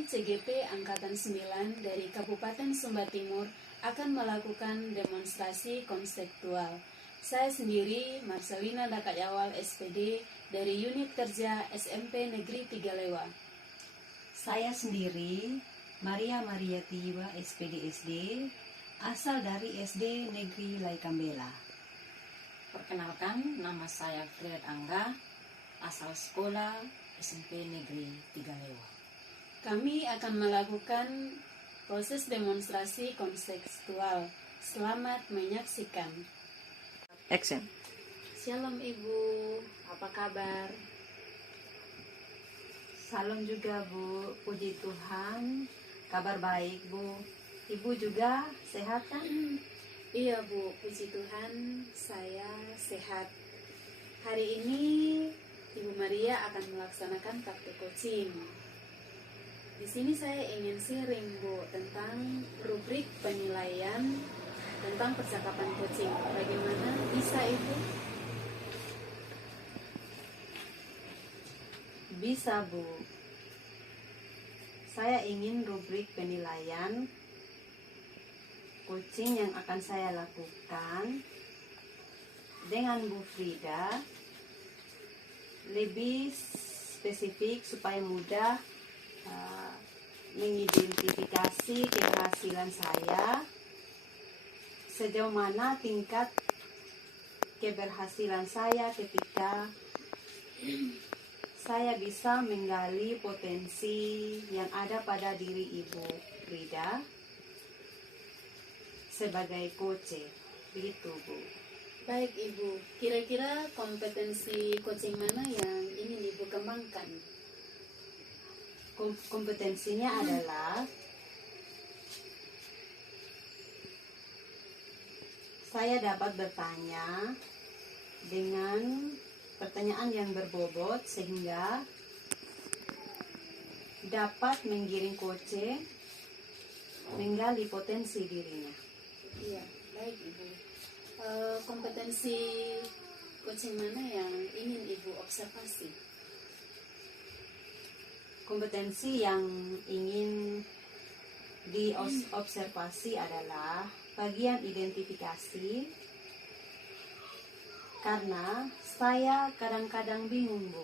Kami CGP Angkatan 9 dari Kabupaten Sumba Timur akan melakukan demonstrasi konseptual. Saya sendiri, Marcelina Dakayawal SPD dari Unit Kerja SMP Negeri Tigalewa. Saya sendiri, Maria Tiwa SPD SD, asal dari SD Negeri Laikambela. Perkenalkan, nama saya Fred Angga, asal sekolah SMP Negeri Tigalewa. Kami akan melakukan proses demonstrasi konseptual. Selamat menyaksikan. Action. Shalom Ibu, apa kabar? Salam juga Bu, puji Tuhan, kabar baik Bu. Ibu juga sehat kan? Iya Bu, puji Tuhan saya sehat. Hari ini Ibu Maria akan melaksanakan praktek coaching. Di sini saya ingin sharing Bu tentang rubrik penilaian tentang percakapan coaching. Bagaimana bisa Ibu? Bisa Bu. Saya ingin rubrik penilaian coaching yang akan saya lakukan dengan Bu Frida lebih spesifik supaya mudah mengidentifikasi keberhasilan saya, sejauh mana tingkat keberhasilan saya ketika saya bisa menggali potensi yang ada pada diri Ibu Frida sebagai coach. Begitu Bu. Baik Ibu, kira-kira kompetensi coaching mana yang ingin Ibu kembangkan? Kompetensinya adalah saya dapat bertanya dengan pertanyaan yang berbobot sehingga dapat menggiring coach menggali potensi dirinya. Iya, baik Ibu. Kompetensi coaching mana yang ingin Ibu observasi? Kompetensi yang ingin diobservasi adalah bagian identifikasi, karena saya kadang-kadang bingung Bu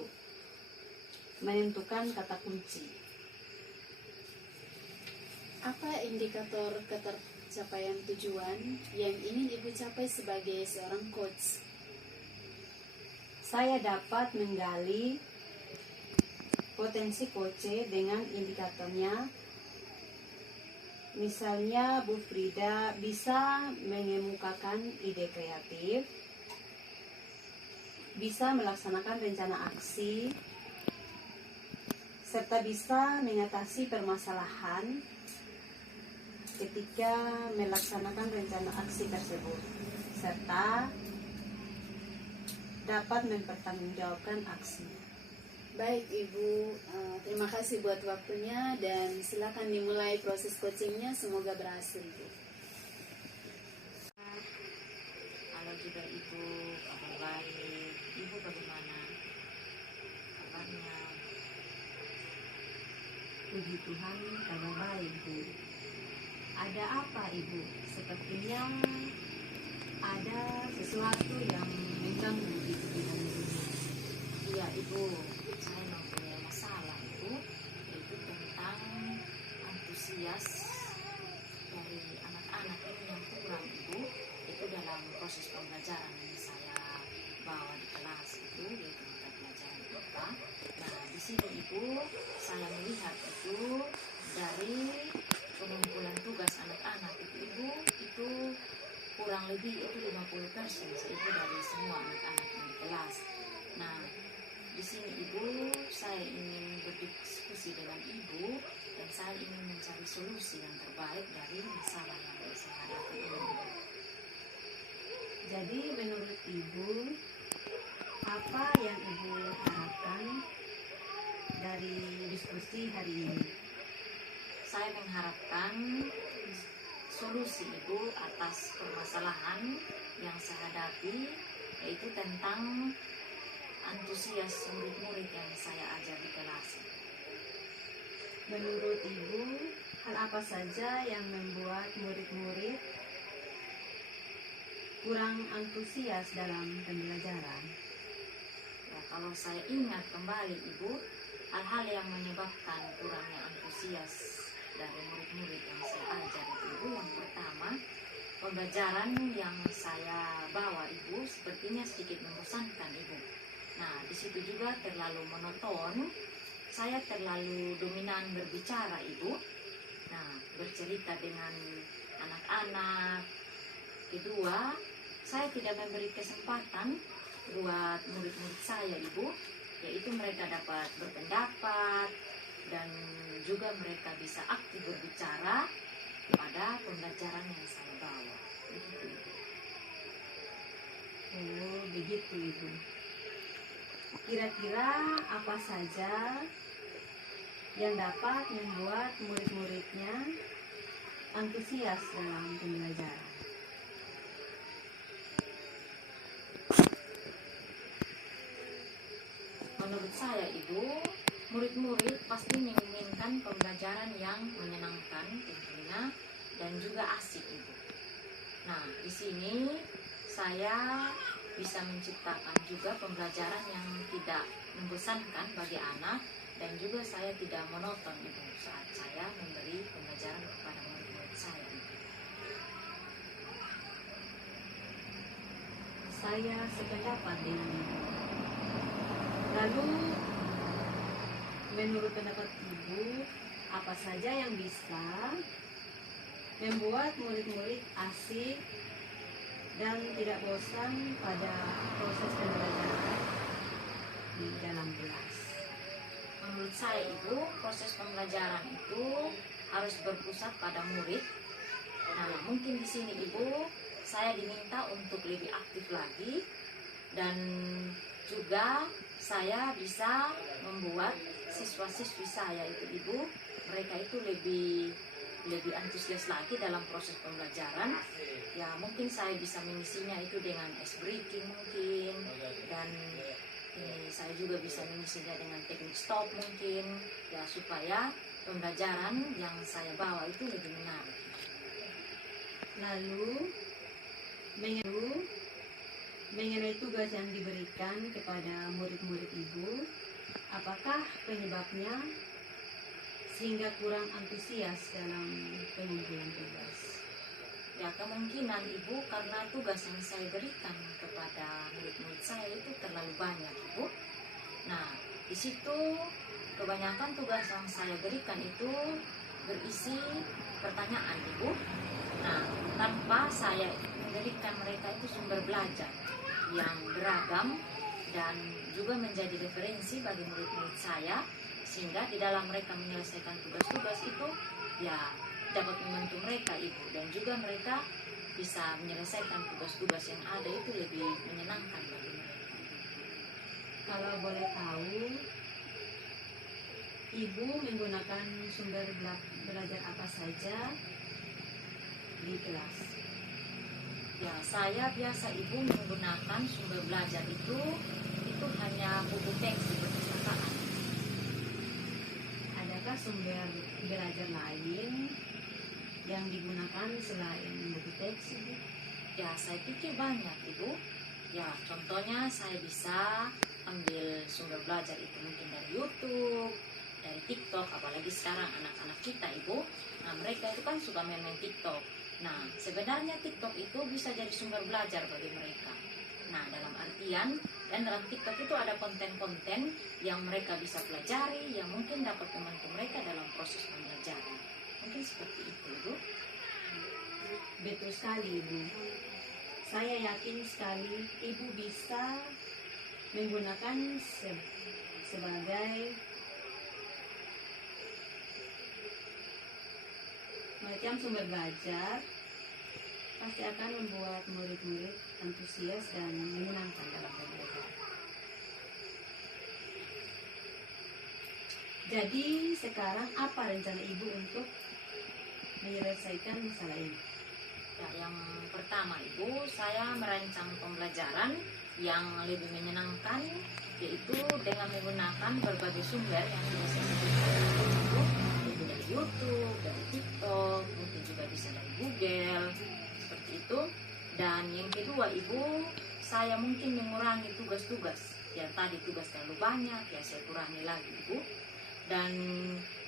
menentukan kata kunci. Apa indikator ketercapaian tujuan yang ingin Ibu capai sebagai seorang coach? Saya dapat menggali potensi coach dengan indikatornya. Misalnya Bu Frida bisa mengemukakan ide kreatif, bisa melaksanakan rencana aksi, serta bisa mengatasi permasalahan ketika melaksanakan rencana aksi tersebut, serta dapat mempertanggungjawabkan aksinya. Baik Ibu, terima kasih buat waktunya dan silakan dimulai proses coachingnya, semoga berhasil Bu. Halo juga Ibu, kabar baik. Ibu bagaimana kabarnya? Puji Tuhan, kabar baik Bu. Ada apa Ibu? Sepertinya ada sesuatu yang mengganggu di pikiran Ibu. Iya Ibu, saya mempunyai masalah Ibu, yaitu tentang antusias dari anak-anak ini yang kurang Ibu. Itu dalam proses pembelajaran yang saya bawa di kelas itu, yaitu mata pelajaran IPA. Nah di sini Ibu, saya melihat itu dari pengumpulan tugas anak-anak itu Ibu, itu kurang lebih itu 50% Ibu dari semua anak-anak yang di kelas. Nah di sini Ibu, saya ingin berdiskusi dengan Ibu dan saya ingin mencari solusi yang terbaik dari masalah yang saya hadapi ini. Jadi menurut Ibu, apa yang Ibu harapkan dari diskusi hari ini? Saya mengharapkan solusi Ibu atas permasalahan yang saya hadapi, yaitu tentang antusias murid-murid yang saya ajar di kelas. menurut Ibu, hal apa saja yang membuat murid-murid kurang antusias dalam pembelajaran? Ya, kalau saya ingat kembali Ibu, hal-hal yang menyebabkan kurangnya antusias dari murid-murid yang saya ajar itu Ibu, yang pertama, pembelajaran yang saya bawa Ibu sepertinya sedikit membosankan Ibu. Nah, di situ juga terlalu monoton, saya terlalu dominan berbicara Ibu. Nah, bercerita dengan anak-anak. Kedua, saya tidak memberi kesempatan buat murid-murid saya Ibu, yaitu mereka dapat berpendapat dan juga mereka bisa aktif berbicara pada pembelajaran yang saya bawa. Begitu Ibu. Oh, begitu Ibu. Kira-kira apa saja yang dapat membuat murid-muridnya antusias dalam pembelajaran? Menurut saya Ibu, murid-murid pasti menginginkan pembelajaran yang menyenangkan tentunya dan juga asik Ibu. Nah, di sini saya bisa menciptakan juga pembelajaran yang tidak membosankan bagi anak dan juga saya tidak monoton Ibu saat saya memberi pembelajaran kepada murid-murid saya Ibu. Saya sependapat dengan Ibu. Lalu, menurut pendapat Ibu, apa saja yang bisa membuat murid-murid asik dan tidak bosan pada proses pembelajaran di dalam kelas? Menurut saya Ibu, proses pembelajaran itu harus berpusat pada murid. Nah, mungkin di sini Ibu, saya diminta untuk lebih aktif lagi dan juga saya bisa membuat siswa-siswi saya itu Ibu, mereka itu lebih antusias lagi dalam proses pembelajaran. Ya, mungkin saya bisa mengisinya itu dengan ice breaking mungkin, dan saya juga bisa mengisinya dengan teknik stop mungkin, ya supaya pembelajaran yang saya bawa itu lebih menarik. Lalu, mengenai tugas yang diberikan kepada murid-murid Ibu, apakah penyebabnya sehingga kurang antusias dalam pengumpulan tugas? Ya, kemungkinan Ibu karena tugas yang saya berikan kepada murid-murid saya itu terlalu banyak Ibu. Nah, di situ kebanyakan tugas yang saya berikan itu berisi pertanyaan Ibu. Nah, tanpa saya memberikan mereka itu sumber belajar yang beragam dan juga menjadi referensi bagi murid-murid saya, sehingga di dalam mereka menyelesaikan tugas-tugas itu ya dapat membantu mereka Ibu, dan juga mereka bisa menyelesaikan tugas-tugas yang ada itu lebih menyenangkan bagi mereka. Kalau boleh tahu, Ibu menggunakan sumber belajar apa saja di kelas? Ya, saya biasa Ibu menggunakan sumber belajar itu hanya buku teks di perpustakaan. Adakah sumber belajar lain yang digunakan selain buku teks, Ibu? Ya, saya pikir banyak Ibu. Ya, contohnya saya bisa ambil sumber belajar itu mungkin dari YouTube, dari TikTok, apalagi sekarang anak-anak kita Ibu. Nah, mereka itu kan suka main TikTok. Nah, sebenarnya TikTok itu bisa jadi sumber belajar bagi mereka. Nah, dalam artian, dan dalam TikTok itu ada konten-konten yang mereka bisa pelajari, yang mungkin dapat membantu mereka dalam proses pembelajaran. Mungkin seperti itu, Ibu. Betul sekali, Ibu. Saya yakin sekali Ibu bisa menggunakan sebagai macam sumber belajar, pasti akan membuat murid-murid antusias dan menyenangkan dalam belajar. Jadi sekarang apa rencana Ibu untuk menyelesaikan masalah ini? Ya, yang pertama Ibu, saya merancang pembelajaran yang lebih menyenangkan, yaitu dengan menggunakan berbagai sumber yang sudah saya sebutkan Ibu. kedua Ibu, saya mungkin mengurangi tugas-tugas. Yang tadi tugas terlalu banyak, ya saya kurangi lagi Ibu. Dan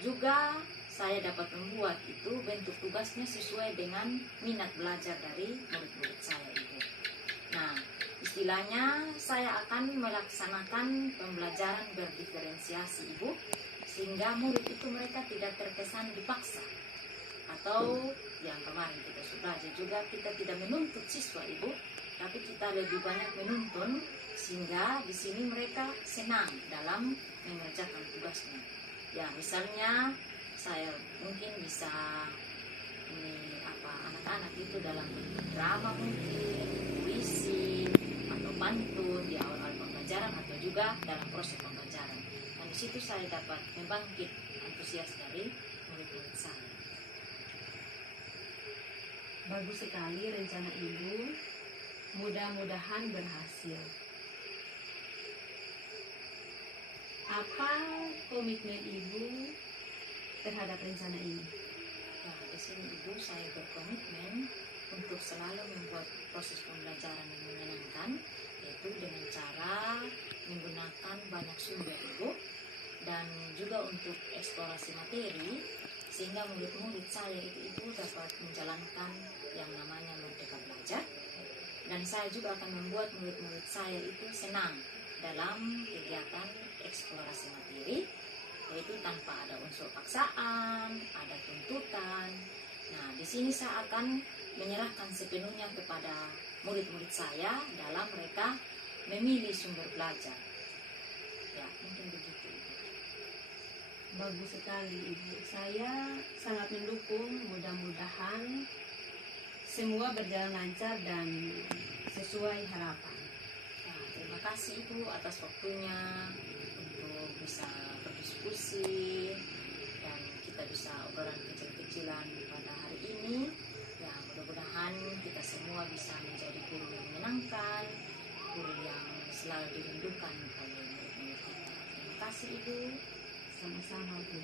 juga saya dapat membuat itu bentuk tugasnya sesuai dengan minat belajar dari murid-murid saya Ibu. Nah, istilahnya saya akan melaksanakan pembelajaran berdiferensiasi Ibu, sehingga murid itu mereka tidak terkesan dipaksa. Atau yang kemarin kita sudah belajar juga, kita tidak menuntut siswa Ibu, tapi kita lebih banyak menuntun sehingga di sini mereka senang dalam mengerjakan tugasnya. Ya, misalnya saya mungkin bisa anak-anak itu dalam bentuk drama mungkin, puisi atau pantun di awal-awal pembelajaran atau juga dalam proses pembelajaran. Dan di situ saya dapat membangkit antusias dari murid-murid saya. Bagus sekali rencana Ibu. Mudah-mudahan berhasil. Apa komitmen Ibu terhadap rencana ini? Nah, di sini Ibu saya berkomitmen untuk selalu membuat proses pembelajaran yang menyenangkan, yaitu dengan cara menggunakan banyak sumber Ibu, dan juga untuk eksplorasi materi, sehingga murid-murid saya itu Ibu dapat menjalankan yang namanya merdeka belajar. Dan saya juga akan membuat murid-murid saya itu senang dalam kegiatan eksplorasi materi, yaitu tanpa ada unsur paksaan, ada tuntutan. Nah, di sini saya akan menyerahkan sepenuhnya kepada murid-murid saya dalam mereka memilih sumber belajar. Ya, mungkin begitu. Bagus sekali Ibu. Saya sangat mendukung. Mudah-mudahan semua berjalan lancar dan sesuai harapan. Nah, terima kasih Ibu atas waktunya untuk bisa berdiskusi dan kita bisa obrolan kecil-kecilan pada hari ini. Ya, mudah-mudahan kita semua bisa menjadi guru yang menyenangkan, guru yang selalu dirindukan oleh murid-murid kita. Terima kasih Ibu. Sama-sama Bu.